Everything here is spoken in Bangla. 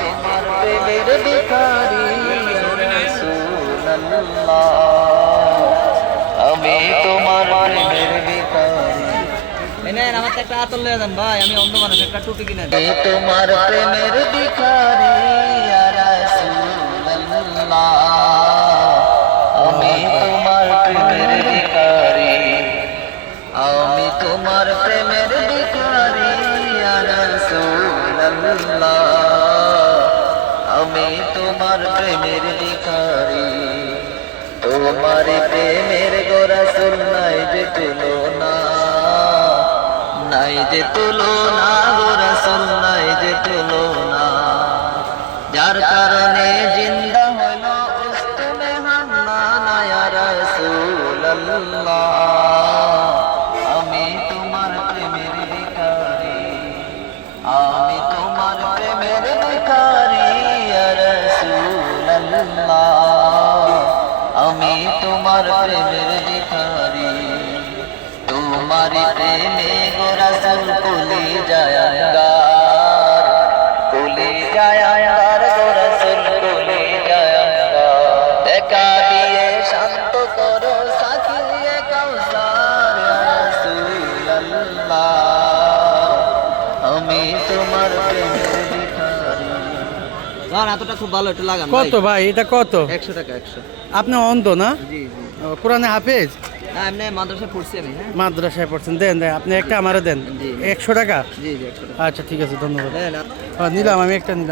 তোমার প্রেমের ভিখারি রাসূলুল্লাহ, আমি তোমার প্রেমের ভিখারি। আমার তো একটা আতর লয়ে যান ভাই, আমি অন্ধ মানুষ, একটা টুপি কিনে দেন। আমি তোমার প্রেমের ভিখারি রাসূলুল্লাহ, আমি তোমার প্রেমের ভিখারি, আমি তোমার প্রেমের ভিখারি রাসূলুল্লাহ, আমি তোমার প্রেমের ভিখারি। তোমার প্রেমের গো রাসূল নাই যে তুলনা, নাই যে তুলনা গো রাসূল নাই যে তুলনা, যার কারণে জিন্দা হলো উস্তুনে হান্নান ইয়া রাসূলুল্লাহ, আমি তোমার প্রেমের ভিখারি, আমি তোমার প্রেমের ভিখারি ইয়া রাসূলুল্লাহ, আমি তোমার প্রেমের ভিখারি। তোমার প্রেমে গো রাসূল কুলি যায় আঙ্গার, কুলি যায় আঙ্গার গো রাসূল কুলি যায় আঙ্গার, দেখা দিয়ে শান্ত করো সাকিয়ে কাউসার ইয়া রাসূলুল্লাহ, আমি তোমার প্রেমের ভিখারি। ধর এতটা খুব ভালো, একটু লাগান কত ভাই এটা কত? 100 টাকা 100। আপনি অন্ধ না? জি জি। কোরআনে হাফেজ? হ্যাঁ, এমনি মাদ্রাসা পড়ছি আমি। হ্যাঁ মাদ্রাসায় পড়ছেন, দেন দেন আপনি একটা আমারে দেন। জি। 100 টাকা? জি জি 100 টাকা। আচ্ছা ঠিক আছে, ধন্যবাদ। হ্যাঁ না নিলাম, আমি একটা নিলাম।